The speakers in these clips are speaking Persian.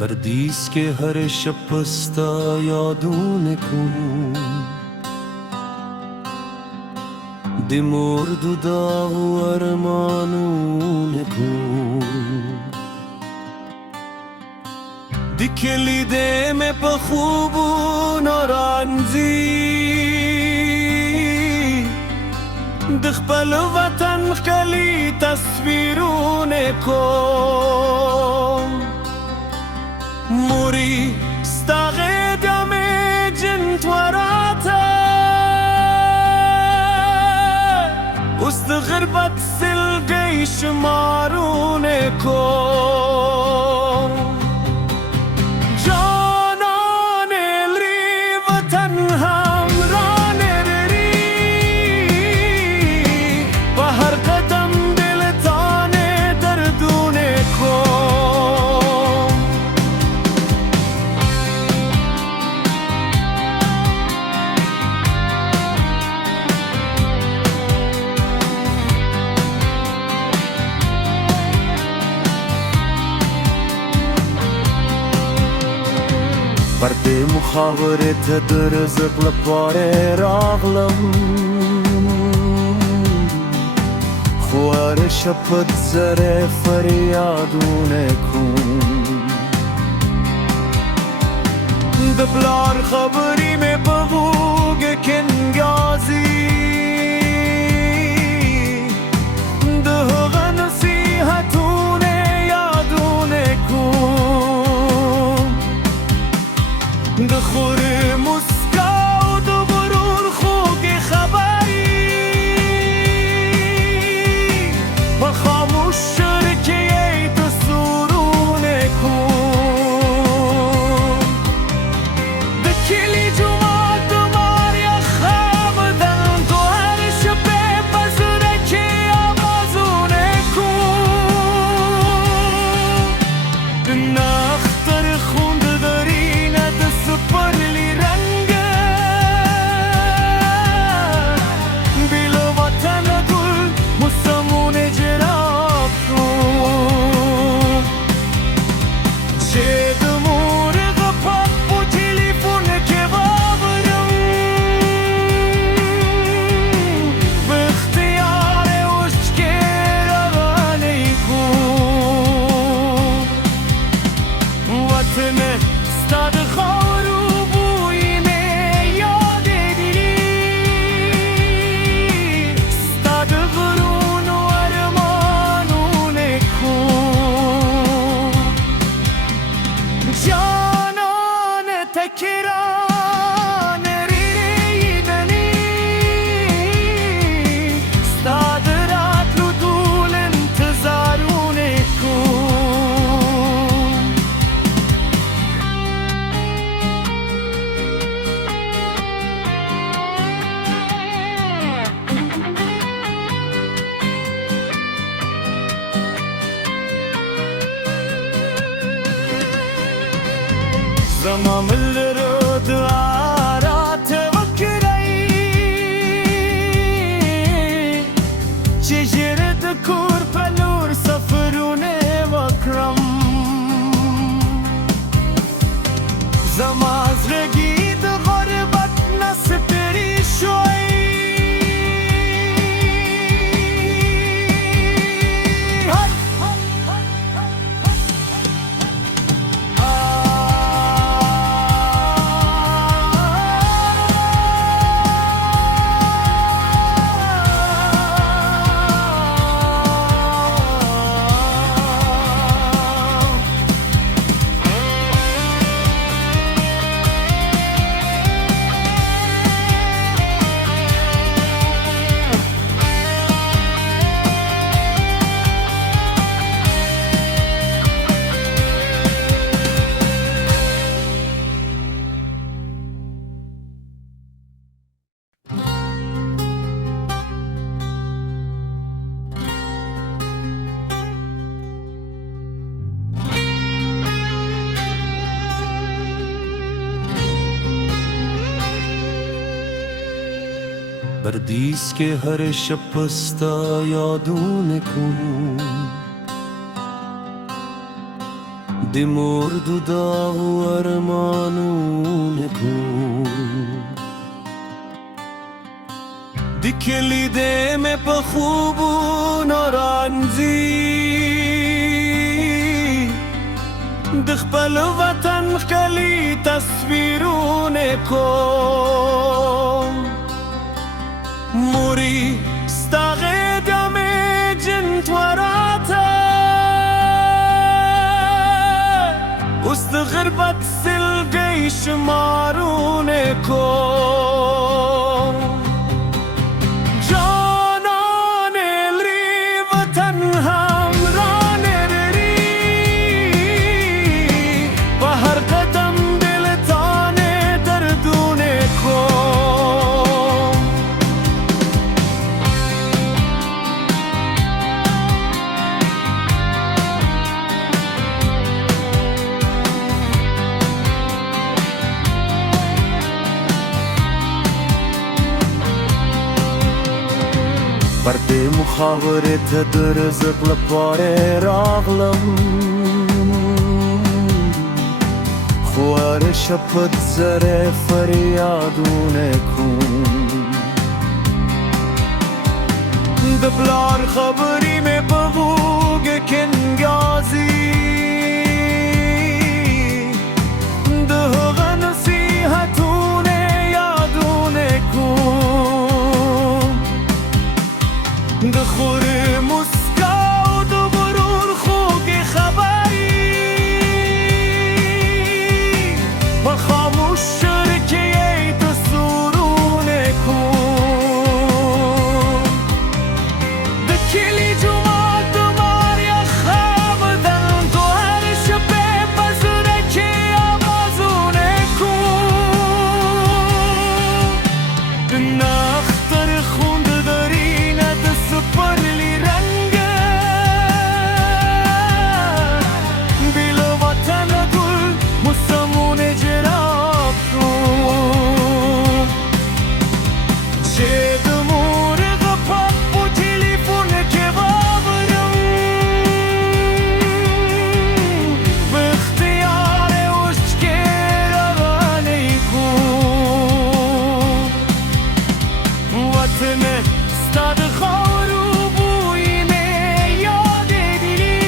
بردیس که هر شب پستا یادونه کن دی مرد و داغ و ارمانونه کن دی کلیده میں پا خوبون اور عنزی دی خپل وطن خلی تصویرونه کن موری ستاغ دم جنت وراتا وسط غربت سلقی شمارونه کن جانان الری وطن همران ری و هر قدم دلتان دردونه کن برد مخابرت در رزق لپاره راغلم خوار شپت زر فریادونه کن دبلار خبری میں بغوگ کنگازی دهغ نصیحتونه یادونه کن دخور مسکا و دو غرور خوگ خبری و خاموش شرکیه تو سرونه کن دکلی جمعه دمار یا خامدن تو هر شبه بزرکی آوازونه کن دناختر خوند داری ندست پرلی رنگه بیلو وطن گل مسمون جراب کن چه دمور غفت بو تلیفون که بابرم به اختیار عشق روانه کن وطن استاد خارو بوینه یاد دیری استاد غرون و ارمانونه کن جانان تکران ریدنی استاد رات رو دول انتظارونه کن زمام الرد عارات وكري شجرة كور فلور سفرونه وكرم زماز رقيد غربت نسبري شوي بردیس که هر شب پستا یادونه کن دی مرد و داغ و ارمانون کن دی کلیده میں پا خوبون و رانزی دی خپل وطن خلی تصویرون کن موری ستاغ دم جنت وراتا وسط غربت سلقی شمارون کن جانان لی وطن همران ری و هر قدم دلتان دردون کن برد مخابرت در رزق لپاره راغلم خوار شپت زر فریادون کن دبلار خبری میں بغوگ کنگازی دهغ نصیحتون یادون کن دخور مسکا و دو غرور خوگ خبری و خاموش شرکی تصورون کن دکلی جماعت ماری خواب دن تو هر شبه بزرکی آوازون کن نختر خوند داری ندست پرلی رنگه بیل وطن گل مسمون جراب کن چه دمور غفاق و تلیفون که باورم به اختیار عشق روانه کن وطن ستاد خور و بوین یاد دلی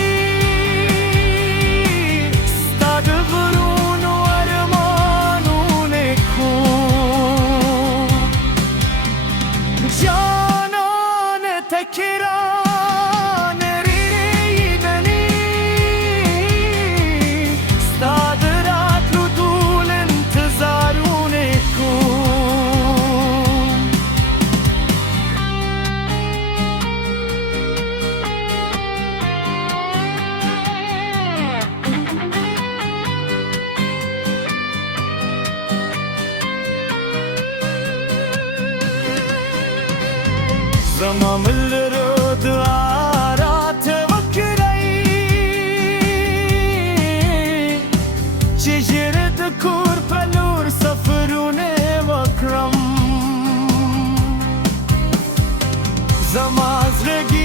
ستاد غرون و ارمانون کن جانان تکران ریدنی ستاد رات رو دول انتظارون کن زمان رو دوارات وکرایی چجرد کور پلور سفرون وکرم زمان زرگی